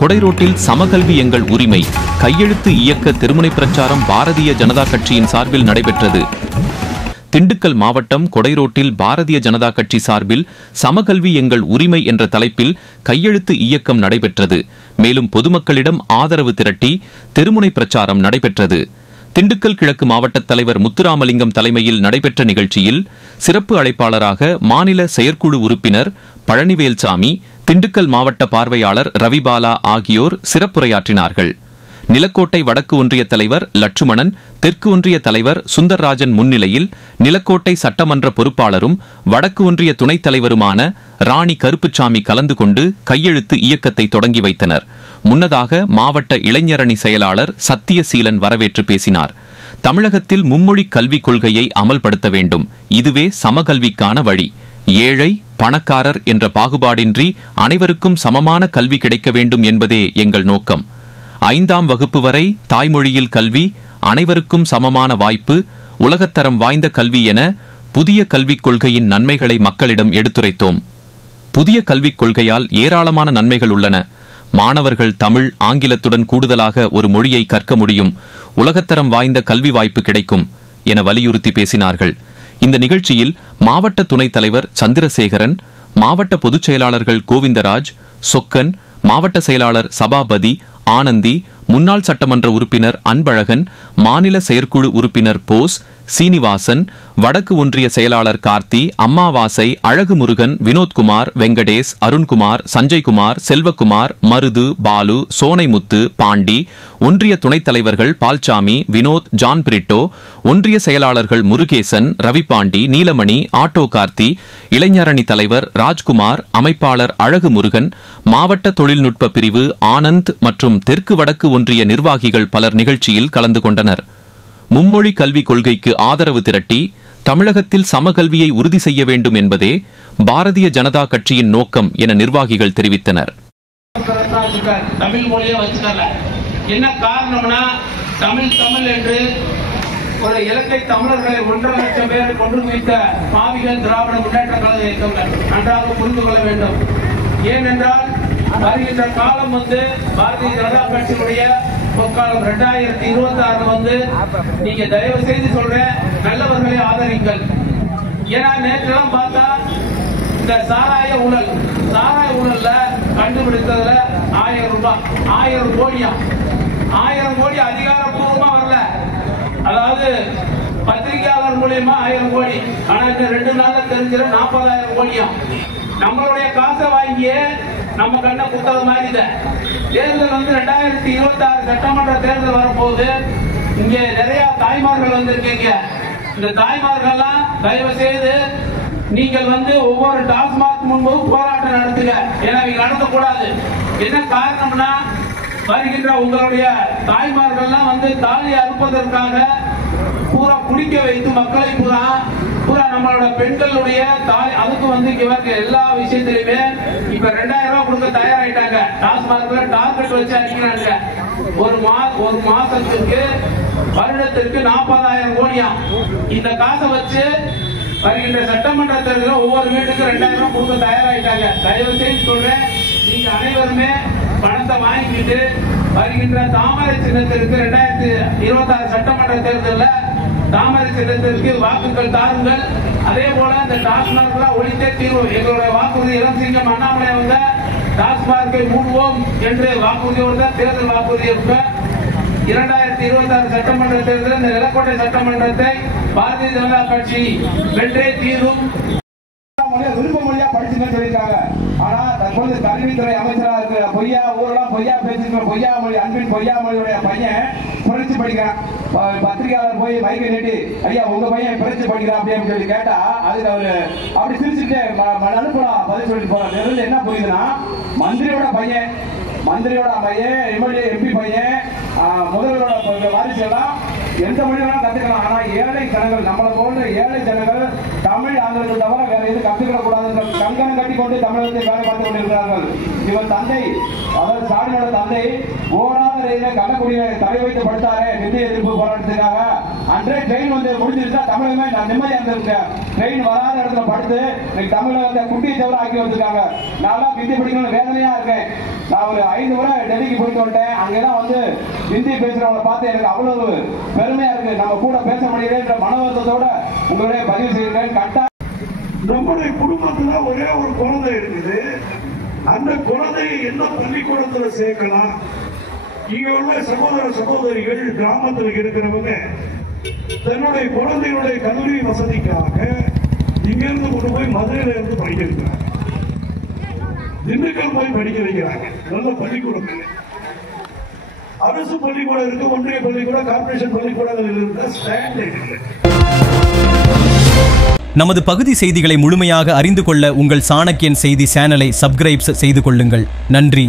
கொடைரோட்டில் சமகல்வி எங்கள் உரிமை கையெழுத்து இயக்க தெருமுனை பிரச்சாரம் பாரதிய ஜனதா கட்சியின் சார்பில் நடைபெற்றது. திண்டுக்கல் மாவட்டம் கொடைரோட்டில் பாரதிய ஜனதா கட்சி சார்பில் சமகல்வி எங்கள் உரிமை என்ற தலைப்பில் கையெழுத்து இயக்கம் நடைபெற்றது. மேலும் பொதுமக்களிடம் ஆதரவு திரட்டி தெருமுனை பிரச்சாரம் நடைபெற்றது. திண்டுக்கல் கிழக்கு மாவட்ட தலைவர் முத்துராமலிங்கம் தலைமையில் நடைபெற்ற நிகழ்ச்சியில் சிறப்பு அழைப்பாளராக மாநில செயற்குழு உறுப்பினர் பழனிவேல்சாமி, திண்டுக்கல் மாவட்ட பார்வையாளர் ரவிபாலா ஆகியோர் சிறப்புரையாற்றினார்கள். நிலக்கோட்டை வடக்கு ஒன்றிய தலைவர் லட்சுமணன், தெற்கு ஒன்றிய தலைவர் சுந்தர்ராஜன் முன்னிலையில் நிலக்கோட்டை சட்டமன்ற பொறுப்பாளரும் வடக்கு ஒன்றிய துணைத் தலைவருமான ராணி கருப்புச்சாமி கலந்து கொண்டு கையெழுத்து இயக்கத்தை தொடங்கி வைத்தனர். முன்னதாக மாவட்ட இளைஞரணி செயலாளர் சத்தியசீலன் வரவேற்று பேசினார். தமிழகத்தில் மும்மொழி கல்விக் கொள்கையை அமல்படுத்த வேண்டும். இதுவே சமகல்விக்கான வழி. ஏழை பணக்காரர் என்ற பாகுபாடின்றி அனைவருக்கும் சமமான கல்வி கிடைக்க வேண்டும் என்பதே எங்கள் நோக்கம். 5ஆம் வகுப்பு வரை தாய்மொழியில் கல்வி, அனைவருக்கும் சமமான வாய்ப்பு, உலகத்தரம் வாய்ந்த கல்வி என புதிய கல்விக் கொள்கையின் நன்மைகளை மக்களிடம் எடுத்துரைத்தோம். புதிய கல்விக் கொள்கையால் ஏராளமான நன்மைகள் உள்ளன. மாணவர்கள் தமிழ், ஆங்கிலத்துடன் கூடுதலாக ஒரு மொழியை கற்க முடியும். உலகத்தரம் வாய்ந்த கல்வி வாய்ப்பு கிடைக்கும் என வலியுறுத்தி பேசினார்கள். இந்த நிகழ்ச்சியில் மாவட்ட துணைத் தலைவர் சந்திரசேகரன், மாவட்ட பொதுச் செயலாளர்கள் கோவிந்தராஜ், சொக்கன், மாவட்ட செயலாளர் சபாபதி, ஆனந்தி, முன்னாள் சட்டமன்ற உறுப்பினர் அன்பழகன், மாநில செயற்குழு உறுப்பினர் போஸ், சீனிவாசன், வடக்கு ஒன்றிய செயலாளர் கார்த்தி, அம்மாவாசை, அழகுமுருகன், வினோத்குமார், வெங்கடேஷ், அருண்குமார், சஞ்சய்குமார், செல்வகுமார், மருது, பாலு, சோனைமுத்து, பாண்டி, ஒன்றிய துணைத் தலைவர்கள் பால்சாமி, வினோத், ஜான் பிரிட்டோ, ஒன்றிய செயலாளர்கள் முருகேசன், ரவிபாண்டி, நீலமணி, ஆட்டோ கார்த்தி, இளைஞரணி தலைவர் ராஜ்குமார், அமைப்பாளர் அழகுமுருகன், மாவட்ட தொழில்நுட்ப பிரிவு ஆனந்த் மற்றும் தெற்கு வடக்கு ஒன்றிய நிர்வாகிகள் பலர் நிகழ்ச்சியில் கலந்து கொண்டனர். மும்மொழி கல்விக் கொள்கைக்கு ஆதரவு திரட்டி தமிழகத்தில் சமகல்வியை உறுதி செய்ய வேண்டும் என்பதே பாரதிய ஜனதா கட்சியின் நோக்கம் என நிர்வாகிகள் தெரிவித்தனர். தமிழ் மொழியை வச்சுக்கல, என்ன காரணம்னா தமிழ் என்று ஒரு இலக்கை தமிழர்களை 1.5 லட்சம் பேரை கொண்டு வைத்த பாவிகள் திராவிட முன்னேற்ற கழக இயக்கங்கள் நன்றாக புரிந்து கொள்ள வேண்டும். ஏனென்றால் வருகின்ற காலம் பாரதிய ஜனதா கட்சியினுடைய பொற்காலம் 2026 நீங்க தயவு செய்து சொல்ற நல்லவர்களை ஆதரிங்கள். ஏன்னா நேற்றெல்லாம் பார்த்தா இந்த சாராய ஊழல்ல கண்டுபிடித்ததுல 1000 ரூபாய் 1000 கோடியா 1000 கோடி அதிகாரப்பூர்வமா வரல. அதாவது பத்திரிகையாளர் மூலியமா 1000 கோடி. ஆனா இந்த 2 நாள்ல தெரிஞ்சிட 40,000 கோடியா. நம்மளுடைய காசை வாங்கியே நம்ம கண்ணை குத்தது மாதிரி தேர்தல் 2026 சட்டமன்ற தேர்தல் வரப்போகுது. இங்க நிறைய தாய்மார்கள் வந்திருக்கீங்க. இந்த தாய்மார்கள்லாம் தயவு செய்து நீங்கள் ஒவ்வொரு டாஸ்மாக் முன்பு போராட்டம் நடத்துங்க. ஏன்னா இங்க நடத்தக்கூடாது. என்ன காரணம்னா வருகின்ற உங்களுடைய தாய்மார்கள்லாம் தாலி அறுப்பதற்காக பூரா குடிக்க வைத்து மக்களை பூரா நம்மளோட பெண்களுடைய தாய் அதுக்கு இவங்க எல்லா விஷயத்திலுமே இப்ப 2000 ரூபாய் கொடுக்க தயாராயிட்டாங்க. டாஸ்மார்க்ல டார்கெட் வச்சு அடிக்கிறாங்க. ஒரு மாசத்துக்கு வருடத்திற்கு 40,000 கோடியா. இந்த காசை வச்சு வருகின்ற சட்டமன்ற தேர்தலில் ஒவ்வொரு வீட்டுக்கு 2000 ரூபாய் கொடுக்க தயாராயிட்டாங்க. தயவு செய்து சொல்றேன், நீங்க அனைவருமே பணத்தை வாங்கிட்டு வருகின்ற தாமரை சின்னத்திற்கு 2026 சட்டமன்ற தேர்தலில் தாமரை சின்னத்திற்கு வாக்குகள் தாருங்கள். அதே போல இந்த டாஸ்மார்க் ஒழித்தே தீர்வோம். எங்களுடைய வாக்குறுதி இளம்சிங்கம் அண்ணாமலை டாஸ்மார்க்கை மூடுவோம் என்று வாக்குறுதியோடு தேர்தல் வாக்குறுதி 2026 சட்டமன்ற தேர்தலில் இந்த நிலக்கோட்டை சட்டமன்றத்தை பாரதிய ஜனதா கட்சி வென்றே தீரும். விருப்ப மொழியா படிச்சுன்னு சொல்லியிருக்காங்க. ஆனா தற்போது கல்வித்துறை அமைச்சராக இருக்கிற பொய்யா பேசுகிற பொய்யா மொழி அன்பின் பொய்யா மொழியுடைய பையன் புரட்சி படிக்கிறான். பத்திரிகையாளர் போய் மைக்கை நீட்டி, ஐயா உங்க பையன் புரட்சி படிக்கிறான் அப்படின்னு சொல்லி கேட்டா அதுக்கு அவரு அப்படி சிரிச்சுட்டு அனுப்பலாம் பதில் சொல்லிட்டு போறாரு. என்ன புரியுதுன்னா மந்திரியோட பையன் எம்எல்ஏ எம்பி பையன் முதல்வரோட வாரிசு எல்லாம் எந்த மொழி வேணா கத்துக்கலாம். ஆனா ஏழை ஜனங்கள், நம்மளை போன்ற ஏழை ஜனங்கள் தமிழ் ஆங்கிலத்தை தவிர வேற எதுவும் கத்துக்கிட கூடாதுன்ற கங்கணம் கட்டி கொண்டு தமிழகத்தை வேலை பார்த்து கொண்டிருக்கிறார்கள். இவன் தந்தை, அதாவது ஸ்டாலினோட தந்தை ஓடாத ரயில கள்ளக்குடியை தலை வைத்து படுத்தாரே நிதி எதிர்ப்பு போராட்டத்துக்காக. அன்றே ட்ரெயின் வந்து முடிஞ்சிருந்தா தமிழகமே நான் நிம்மதியா இருந்திருக்கேன். ட்ரெயின் வராத இடத்துல படுத்து இன்னைக்கு தமிழகத்தை குட்டியை தவிர ஆக்கி வந்திருக்காங்க. நான் ஹிந்தி படிக்கணும்னு வேதனையா இருக்கேன். நான் ஒரு 5 முறை டெல்லிக்கு போயிட்டு வந்துட்டேன். அங்கெல்லாம் வந்து ஹிந்தி பேசுறவங்களை பார்த்து எனக்கு அவ்வளவு பெருமையா இருக்கு. நம்ம கூட பேச முடியலன்ற மனவருத்தத்தோட உங்களுடைய பதிவு செய்கிறேன். கட்டா நம்முடைய குடும்பத்துல ஒரே ஒரு குழந்தை இருக்குது. அந்த குழந்தையை எந்த பள்ளிக்கூடத்துல சேர்க்கலாம்? இங்க உள்ள சகோதர சகோதரிகள் கிராமத்தில் இருக்கிறவங்க தன்னுடைய குழந்தையுடைய கல்வி வசதிக்காக இங்கிருந்து கொண்டு போய் மதுரையில இருந்து படிக்க வைக்கிறாங்க, திண்டுக்கல் போய் படிக்க வைக்கிறாங்க. நல்ல பள்ளிக்கூடங்கள், அரசு பள்ளிக்கூடம் இருக்கு, ஒன்றிய பள்ளிக்கூடம், கார்பரேஷன் பள்ளிக்கூடங்கள் இருந்த ஸ்டாண்டர்ட் இல்லை. நமது பகுதி செய்திகளை முழுமையாக அறிந்து கொள்ள உங்கள் சாணக்கியன் செய்தி சேனலை சப்ஸ்கிரைப் செய்து கொள்ளுங்கள். நன்றி.